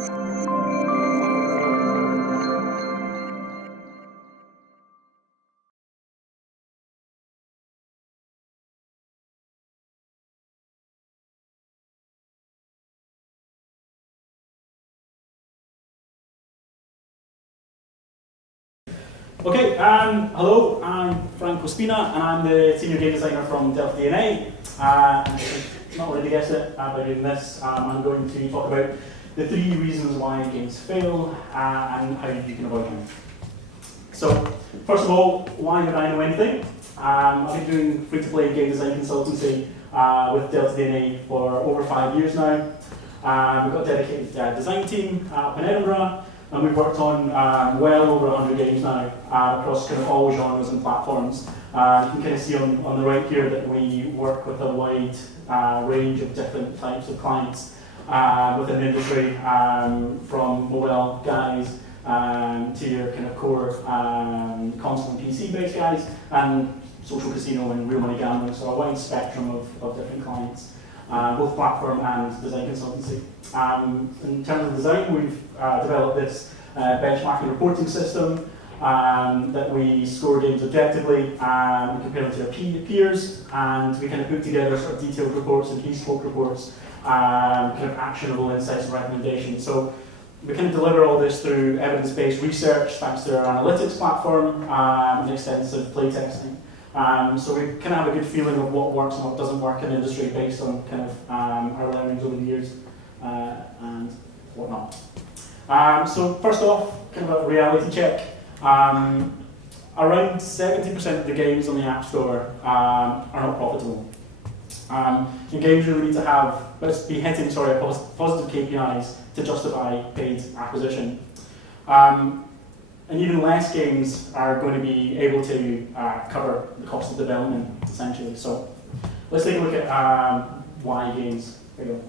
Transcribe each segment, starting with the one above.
Okay, hello, I'm Franco Spina, and I'm the Senior Game Designer from deltaDNA. Not already guessed it, by doing this, I'm going to talk about the 3 reasons why games fail and how you can avoid them. So, first of all, why would I know anything? I've been doing free-to-play game design consultancy with deltaDNA for over 5 years now. We've got a dedicated design team up in Edinburgh. And we've worked on well over 100 games now across kind of all genres and platforms. You can kind of see on the right here that we work with a wide range of different types of clients within the industry, from mobile guys to your kind of core console and PC-based guys, and social casino and real money gambling. So a wide spectrum of different clients, both platform and design consultancy. In terms of design, we've developed this benchmarking reporting system that we score games objectively and compare them to their peers, and we kind of put together sort of detailed reports and bespoke reports, kind of actionable insights and recommendations. So we kind of deliver all this through evidence-based research thanks to our analytics platform and extensive playtesting. So we kind of have a good feeling of what works and what doesn't work in the industry based on kind of our learnings over the years and whatnot. So first off, kind of a reality check. Around 70% of the games on the App Store are not profitable. Your games really need to be hitting positive KPIs to justify paid acquisition. And even less games are going to be able to cover the cost of development, essentially. So let's take a look at why games fail.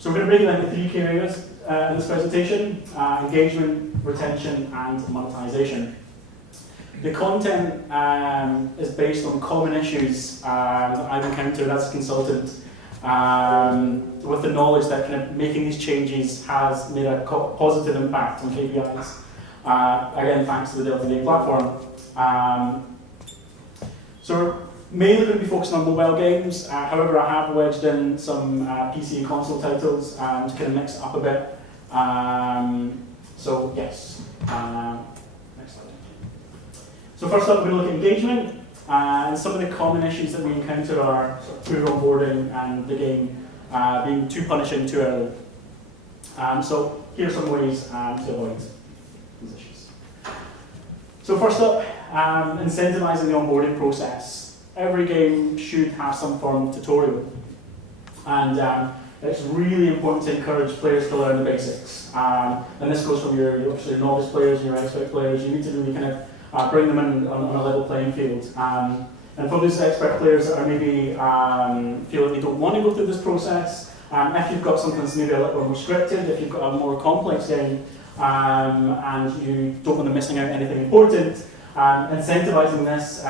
So we're going to break it into 3 key areas in this presentation: engagement, retention, and monetization. The content is based on common issues that I've encountered as a consultant, with the knowledge that kind of making these changes has made a positive impact on KPIs. Again, thanks to the deltaDNA platform. So we're mainly going to be focusing on mobile games. However, I have wedged in some PC and console titles to kind of mix it up a bit. So yes, next slide. So first up, we're going to look at engagement. And some of the common issues that we encounter are sort of poor onboarding and the game being too punishing too early. So here are some ways to avoid these issues. So first up, incentivizing the onboarding process. Every game should have some form of tutorial, and it's really important to encourage players to learn the basics. And this goes from your novice players and your expert players. You need to really kind of bring them in on a level playing field. And for those expert players that are maybe feel like they don't want to go through this process, if you've got something that's maybe a little more scripted, if you've got a more complex game, and you don't want them missing out anything important, incentivizing this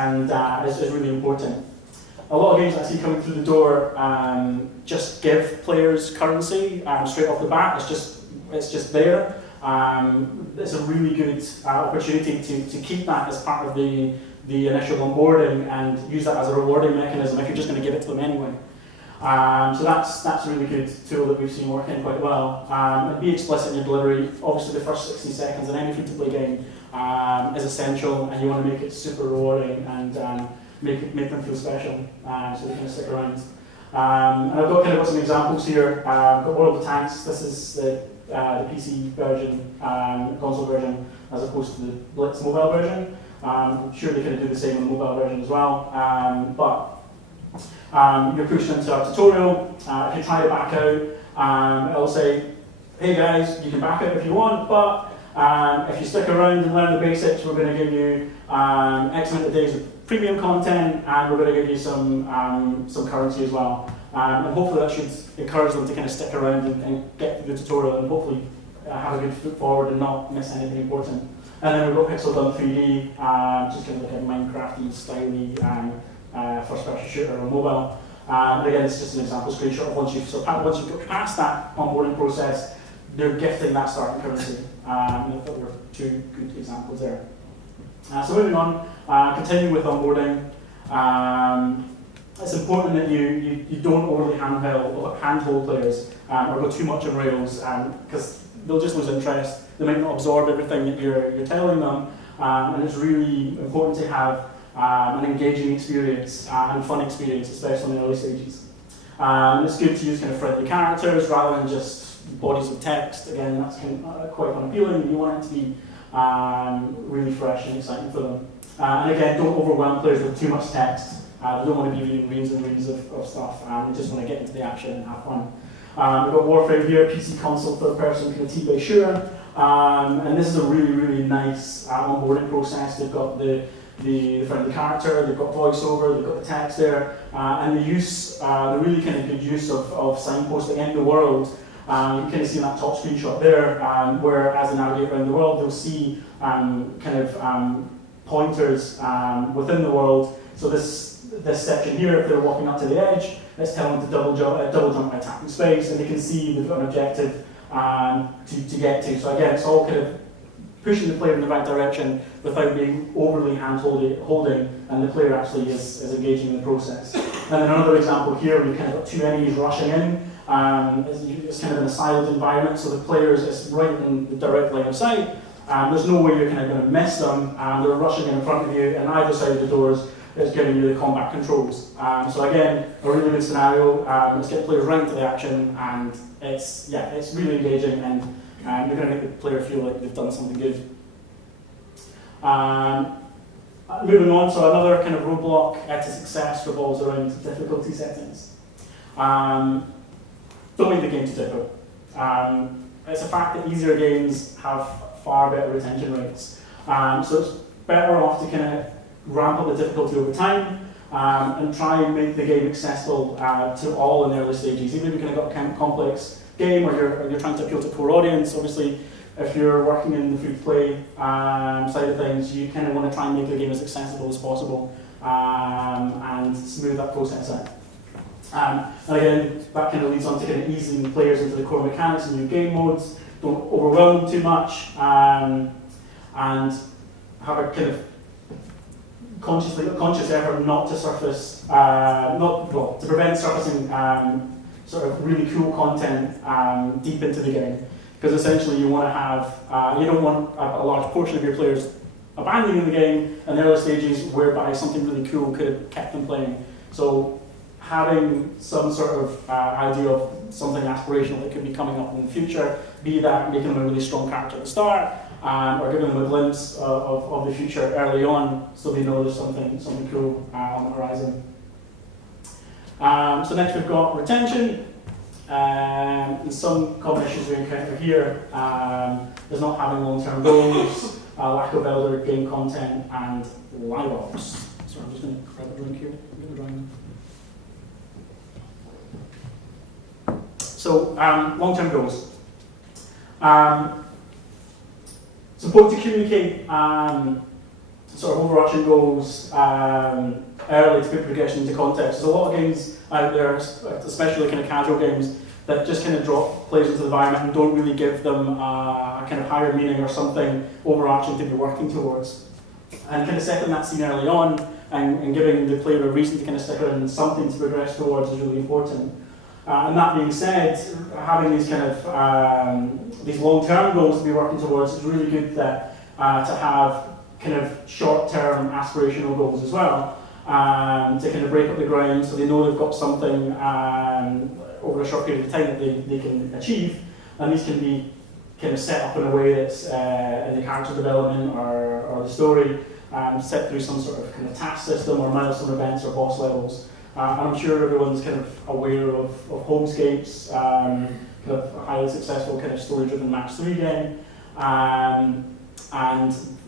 is really important. A lot of games I see coming through the door just give players currency straight off the bat. It's just there. It's a really good opportunity to keep that as part of the initial onboarding and use that as a rewarding mechanism if you're just going to give it to them anyway. So that's a really good tool that we've seen working quite well. And be explicit in your delivery. Obviously the first 60 seconds in any free-to-play game is essential, and you want to make it super rewarding and make them feel special so they can stick around. And I've got some examples here. I've got World of Tanks. This is the PC version, console version, as opposed to the Blitz mobile version. I'm sure they can do the same on the mobile version as well. But you're pushed into a tutorial. If you try to back out, it'll say, hey guys, you can back out if you want, but if you stick around and learn the basics, we're going to give you X amount of days of premium content, and we're going to give you some currency as well. And hopefully that should encourage them to kind of stick around and get through the tutorial and hopefully have a good foot forward and not miss anything important. And then we've got Pixel Done 3D, just kind of like a Minecraft-y, styly first-person shooter on mobile. And again, it's just an example screenshot of once you've got past that onboarding process, they're gifting that starting currency. I thought there were two good examples there. So moving on, continue with onboarding. It's important that you don't overly handhold players or go too much on rails, because they'll just lose interest. They might not absorb everything that you're telling them, and it's really important to have an engaging experience and fun experience, especially in the early stages. It's good to use kind of friendly characters rather than just bodies of text. Again, that's kind of, quite unappealing. You want it to be really fresh and exciting for them. And again, don't overwhelm players with too much text. They don't want to be reading reams and reams of stuff. They just want to get into the action and have fun. We've got Warframe here, PC, console, third person, kind of team-based shooter. And this is a really, really nice onboarding process. They've got the friendly character, they've got voiceover, they've got the text there, and the really kind of good use of signposting in the world. You can kind of see that top screenshot there, where as they navigate around the world, they'll see pointers within the world. So this section here, if they're walking up to the edge, let's tell them to double jump by tapping space, and they can see they've got an objective to get to. So again, it's all kind of pushing the player in the right direction without being overly hand-holding, and the player actually is engaging in the process. And then another example here, we've kind of got two enemies rushing in. It's kind of in a silent environment, so the player is right in the direct line of sight. There's no way you're kind of going to miss them. They're rushing in front of you, and either side of the doors is giving you the combat controls. So again, a really good scenario. Let's get players right into the action, and it's really engaging, and you're going to make the player feel like they've done something good. Moving on, so another kind of roadblock to success revolves around difficulty settings. Don't make the game too difficult. It's a fact that easier games have far better retention rates. So it's better off to kind of ramp up the difficulty over time and try and make the game accessible to all in the early stages. Even if you've kind of got a kind of complex game or you're trying to appeal to a core audience, obviously if you're working in the free-to-play side of things, you kind of want to try and make the game as accessible as possible and smooth that process out. And again, that kind of leads on to kind of easing players into the core mechanics and new game modes. Don't overwhelm them too much, and have a kind of conscious effort not to surface, to prevent surfacing sort of really cool content deep into the game. Because essentially you want to have, you don't want a large portion of your players abandoning the game in the early stages whereby something really cool could have kept them playing. So having some sort of idea of something aspirational that could be coming up in the future, be that making them a really strong character at the start, or giving them a glimpse of the future early on, so they know there's something cool on the horizon. So next we've got retention. And some common issues we encounter here is not having long-term goals, lack of elder game content, and live ops. So I'm just going to grab a drink here. So long-term goals. It's important to communicate sort of overarching goals early to put progression into context. There's a lot of games out there, especially kind of casual games, that just kind of drop players into the environment and don't really give them a kind of higher meaning or something overarching to be working towards. And kind of setting that scene early on and giving the player a reason to kind of stick around and something to progress towards is really important. And that being said, having these kind of these long-term goals to be working towards is really good that, to have kind of short-term aspirational goals as well, to kind of break up the ground so they know they've got something over a short period of time that they can achieve, and these can be kind of set up in a way that's in the character development or the story, set through some sort of kind of task system or milestone events or boss levels. And I'm sure everyone's kind of aware of Homescape's kind of a highly successful kind of story-driven match 3 game, and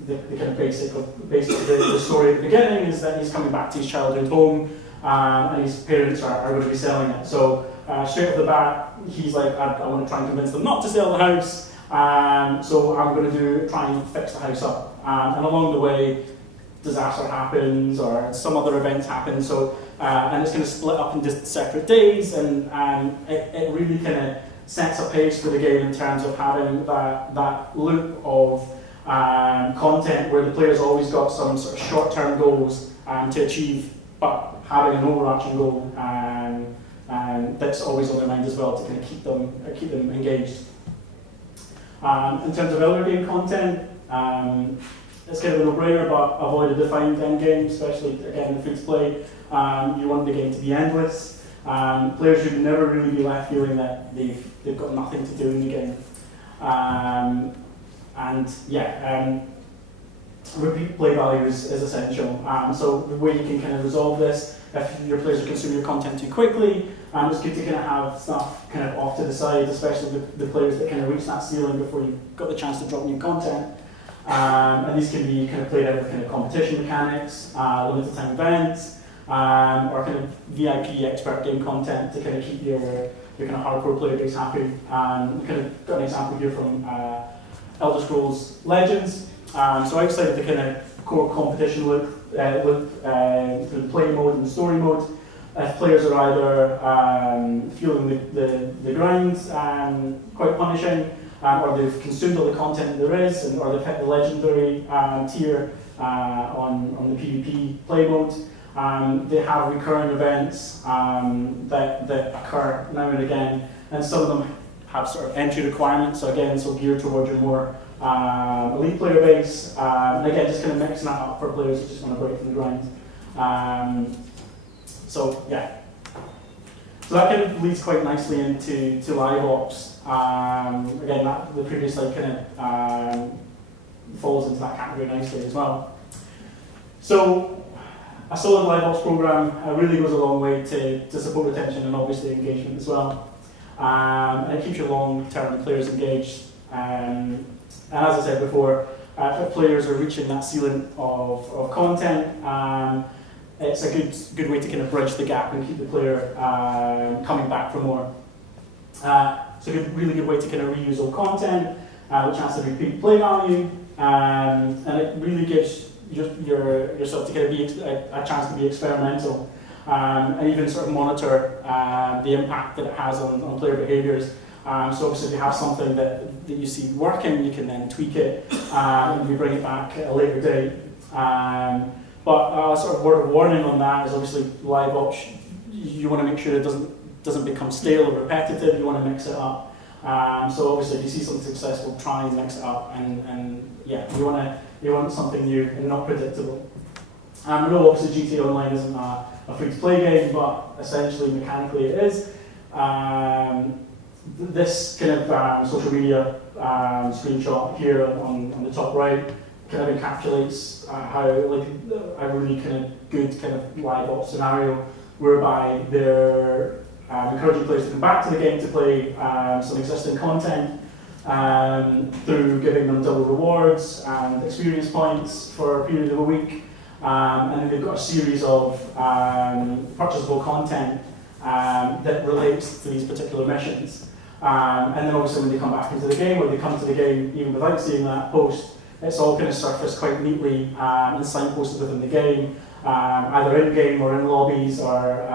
the kind of basic of the story at the beginning is that he's coming back to his childhood home, and his parents are going to be selling it. So straight off the bat, he's like, I want to try and convince them not to sell the house, so I'm going to try and fix the house up. And along the way, disaster happens or some other events happen, so and it's kind of split up into separate days, and it really kind of sets a pace for the game in terms of having that loop of content where the player's always got some sort of short-term goals to achieve, but having an overarching goal that's always on their mind as well to kind of keep them engaged. In terms of earlier game content, it's kind of a no-brainer, but avoid a defined end game, especially again in free-to-play. You want the game to be endless. Players should never really be left feeling that they've got nothing to do in the game. Repeat play value is essential. So the way you can kind of resolve this, if your players are consuming your content too quickly, it's good to kind of have stuff kind of off to the side, especially the players that kind of reach that ceiling before you've got the chance to drop new content. And these can be kind of played out with kind of competition mechanics, limited time events, or kind of VIP expert game content to kind of keep your kind of hardcore player base happy. We kind of got an example here from Elder Scrolls Legends. So outside of the kind of core competition loop through the play mode and the story mode, if players are either feeling the grind quite punishing, or they've consumed all the content there is, or they've hit the legendary tier on the PvP play mode, they have recurring events that occur now and again, and some of them have sort of entry requirements, so geared towards your more elite player base, and again, just kind of mixing that up for players who just want to break from the grind. So that kind of leads quite nicely into live ops. Again, the previous slide kind of falls into that category nicely as well. So a solid live ops program really goes a long way to support retention and obviously engagement as well. And it keeps your long-term players engaged. And as I said before, if players are reaching that ceiling of content, it's a good way to kind of bridge the gap and keep the player coming back for more. It's a really good way to kind of reuse old content, which has a repeat play value, and it really gives yourself to kind of be a chance to be experimental, and even sort of monitor the impact that it has on player behaviours. So obviously if you have something that you see working, you can then tweak it and we bring it back at a later date. But sort of word of warning on that is obviously live ops, you want to make sure it doesn't become stale or repetitive, you want to mix it up. So obviously if you see something successful, try and mix it up, and you want something new and not predictable. I know obviously GTA Online isn't a free-to-play game, but essentially mechanically it is. This kind of social media screenshot here on the top right kind of encapsulates how a really kind of good kind of live ops scenario whereby they're encouraging players to come back to the game to play some existing content through giving them double rewards and experience points for a period of a week, and then they've got a series of purchasable content that relates to these particular missions. And then obviously when they come back into the game, or they come to the game even without seeing that post, it's all kind of surfaced quite neatly and signposted within the game, either in-game or in lobbies, or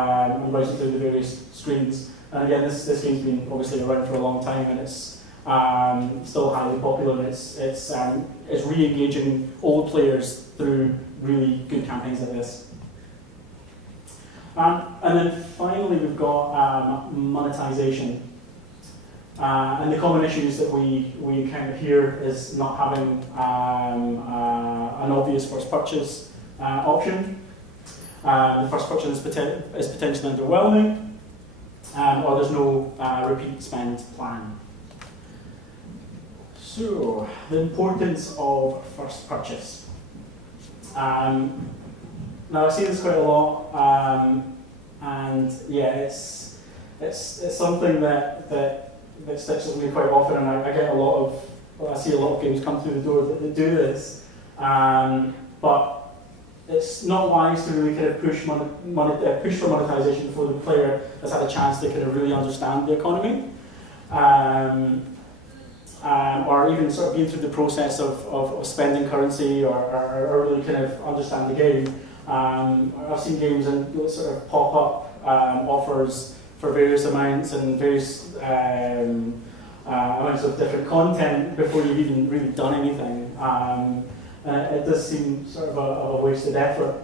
browsing through the various screens. And again, this game's been obviously around for a long time, and it's still highly popular, and it's re-engaging old players through really good campaigns like this. And then finally we've got monetization. And the common issues that we kind of hear is not having an obvious first purchase option. The first purchase is potentially underwhelming, or there's no repeat spend plan. So, the importance of first purchase. Now I see this quite a lot, and it's something that sticks with me quite often, and I see a lot of games come through the door that do this, but it's not wise to really kind of push for monetization before the player has had a chance to kind of really understand the economy, or even sort of being through the process of spending currency, or really kind of understand the game. I've seen games and sort of pop up offers for various amounts and various amounts of different content before you've even really done anything. It does seem sort of a wasted effort.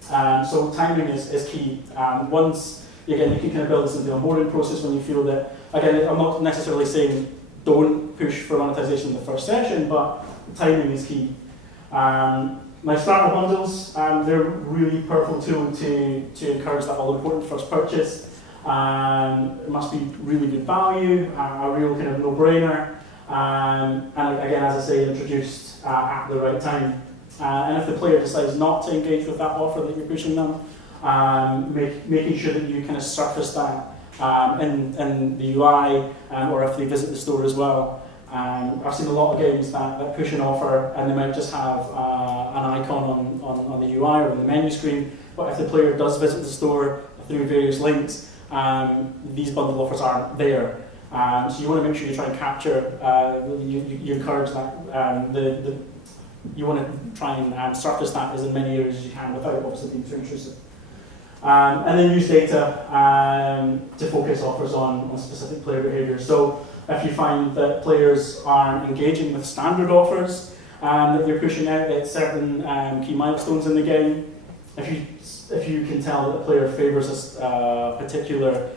So timing is key. Once, again, you can kind of build this into a onboarding process when you feel that, again, I'm not necessarily saying don't push for monetization in the first session, but timing is key. My starter bundles, they're a really powerful tool to encourage that all-important first purchase. It must be really good value, a real kind of no-brainer, and again, as I say, introduced at the right time. And if the player decides not to engage with that offer that you're pushing them, making sure that you kind of surface that in the UI, or if they visit the store as well. I've seen a lot of games that push an offer and they might just have an icon on the UI or on the menu screen, but if the player does visit the store through various links, these bundle offers aren't there. So you want to make sure you try and capture, you encourage that, you want to try and surface that as in many areas as you can without obviously being too intrusive. And then use data to focus offers on specific player behaviour. So if you find that players aren't engaging with standard offers that you're pushing out at certain key milestones in the game, if you can tell that the player favours a particular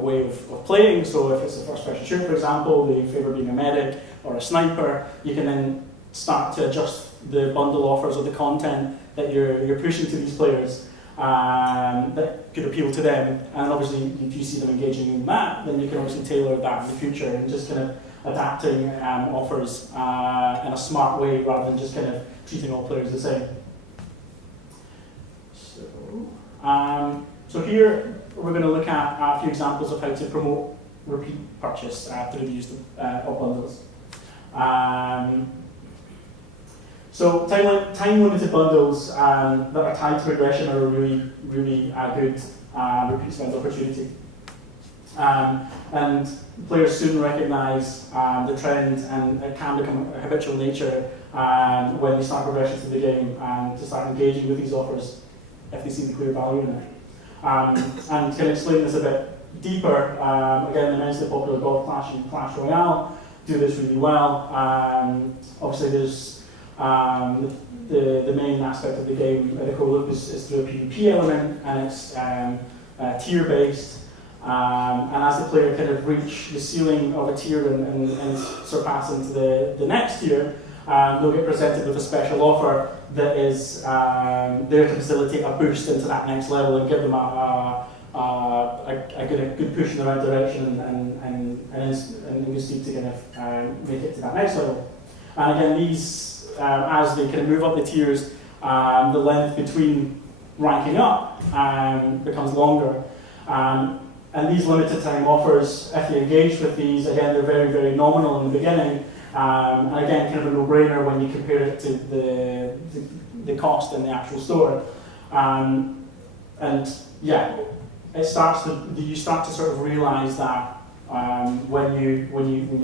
way of playing, so if it's a first-person shooter, for example, they favour being a medic or a sniper, you can then start to adjust the bundle offers or the content that you're pushing to these players that could appeal to them. And obviously, if you see them engaging in that, then you can obviously tailor that in the future and just kind of adapting offers in a smart way rather than just kind of treating all players the same. So here we're going to look at a few examples of how to promote repeat purchase through the use of bundles. So time-limited bundles that are tied to progression are a really good repeat spend opportunity. And players soon recognise the trend, and it can become a habitual nature when they start progression through the game and to start engaging with these offers if they see the clear value in it. And to explain this a bit deeper, again, the immensely popular Golf Clash and Clash Royale do this really well. Obviously, there's the main aspect of the game, the core loop is through a PvP element, and it's tier-based. And as the player kind of reach the ceiling of a tier and surpass into the next tier, they'll get presented with a special offer that is there to facilitate a boost into that next level and give them a good push in the right direction and instead to kind of make it to that next level. And again, these, as they kind of move up the tiers, the length between ranking up becomes longer. And these limited time offers, if you engage with these, again, they're very, very nominal in the beginning. And again, kind of a no-brainer when you compare it to the cost in the actual store. And yeah, you start to sort of realise that when you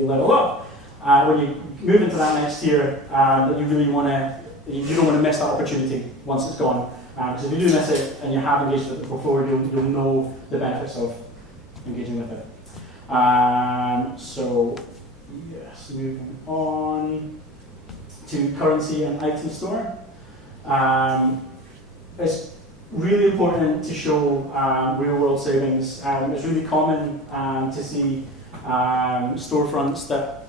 level up, when you move into that next tier, that you really you don't want to miss that opportunity once it's gone. Because if you do miss it and you have engaged with it before, you'll know the benefits of engaging with it. So yes, moving on to currency and item store. It's really important to show real-world savings. It's really common to see storefronts that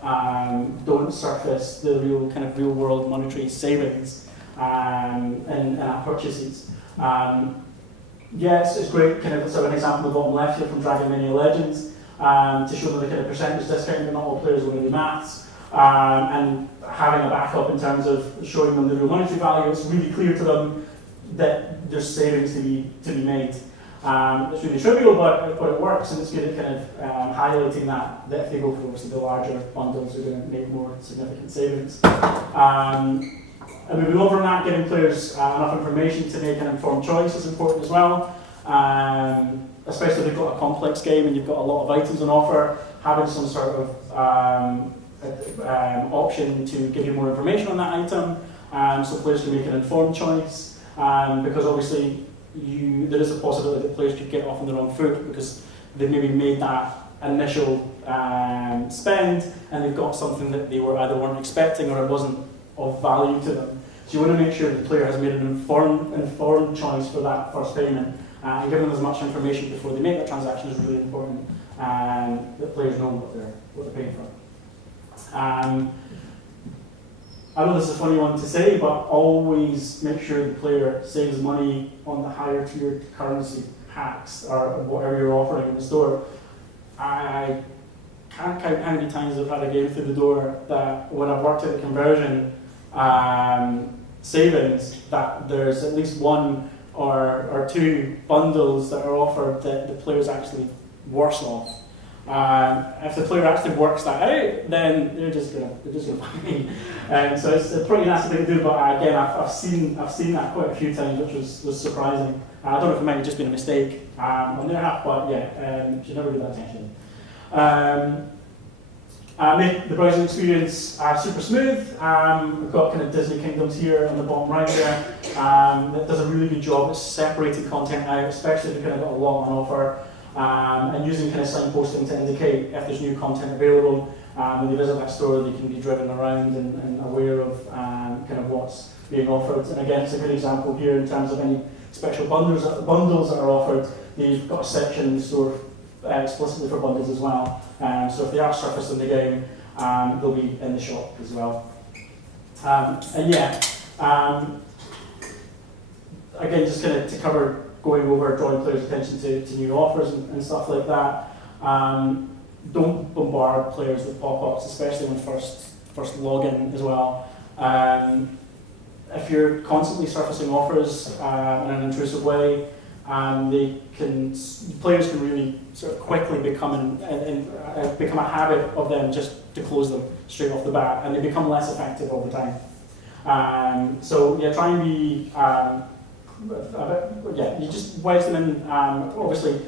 don't surface the real-world monetary savings in app purchases. Yes, it's great, kind of an example on the bottom left here from Dragon Mania Legends, to show them the kind of percentage discount, but not all players will do maths, and having a backup in terms of showing them the real monetary value. It's really clear to them that there's savings to be made. It's really trivial, but it works, and it's good at kind of highlighting that if they go for the larger bundles, they're going to make more significant savings. And moving on from that, giving players enough information to make an informed choice is important as well. Especially if they've got a complex game and you've got a lot of items on offer, having some sort of option to give you more information on that item, so players can make an informed choice. because obviously there is a possibility that players could get off on the wrong foot because they've maybe made that initial spend and they've got something that they either weren't expecting or it wasn't of value to them. So you want to make sure the player has made an informed choice for that first payment, and giving them as much information before they make that transaction is really important, that players know what they're paying for. I know this is a funny one to say, but always make sure the player saves money on the higher tier currency packs or whatever you're offering in the store. I can't count how many times I've had a game through the door that when I've worked at the conversion savings, that there's at least one or two bundles that are offered that the player's actually worse off. If the player actually works that out, then they're just gonna buy me. So it's a pretty nasty thing to do. But again, I've seen that quite a few times, which was surprising. I don't know if it might have just been a mistake on their half, but yeah, you should never do that intentionally. Make the browsing experience super smooth. We've got kind of Disney Kingdoms here on the bottom right there. That does a really good job at separating content out, especially if you've kind of got a lot on offer. And using kind of signposting to indicate if there's new content available. When they visit that store, they can be driven around and aware of kind of what's being offered. And again, it's a good example here in terms of any special bundles that are offered. They've got a section in the store explicitly for bundles as well. So if they are surfaced in the game, they'll be in the shop as well. Again, just kind of to cover going over, drawing players' attention to new offers and stuff like that. Don't bombard players with pop-ups, especially when first login as well. If you're constantly surfacing offers in an intrusive way, players can really sort of quickly become a habit of them just to close them straight off the bat, and they become less effective all the time. So yeah, try and be you just wedge them in, obviously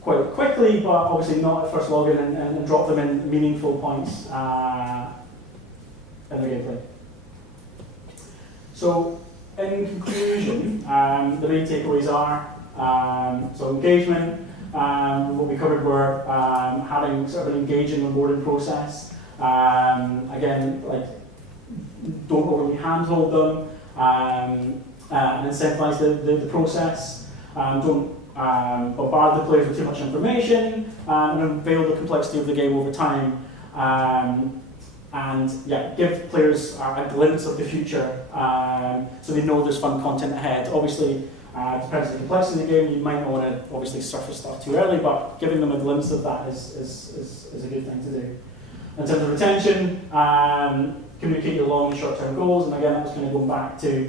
quite quickly, but obviously not at first login, and drop them in meaningful points in the gameplay. So in conclusion, the main takeaways are, so engagement, what we covered were having sort of an engaging onboarding process. Again, like, don't overly handhold them, and incentivize the process. Don't bombard the players with too much information, and unveil the complexity of the game over time. And yeah, give players a glimpse of the future, so they know there's fun content ahead. Obviously, depends on the complexity of the game. You might not want to obviously surface stuff too early, but giving them a glimpse of that is a good thing to do. In terms of retention, communicate your long and short-term goals, and again, that was kind of going back to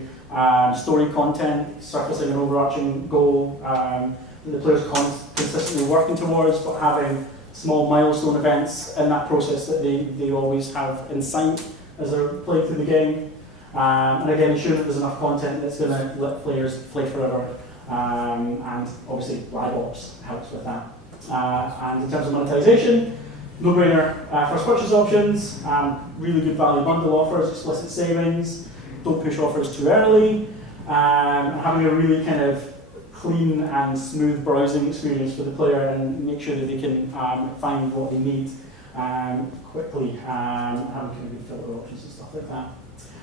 story content, surfacing an overarching goal that the players are consistently working towards, but having small milestone events in that process that they always have in sight as they're playing through the game. And again, ensure that there's enough content that's going to let players play forever. And obviously, live ops helps with that. And in terms of monetization, no-brainer first purchase options, really good value bundle offers, explicit savings, don't push offers too early, having a really kind of clean and smooth browsing experience for the player, and make sure that they can find what they need quickly, having kind of good filter options and stuff like that.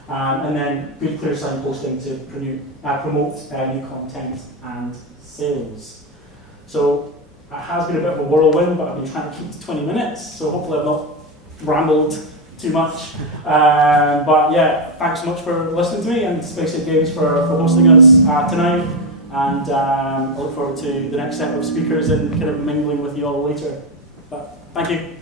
And then good clear signposting to promote new content and sales. So it has been a bit of a whirlwind, but I've been trying to keep to 20 minutes, so hopefully I've not rambled too much. But yeah, thanks so much for listening to me, and Space Games for hosting us tonight. And I look forward to the next set of speakers and kind of mingling with you all later. But thank you.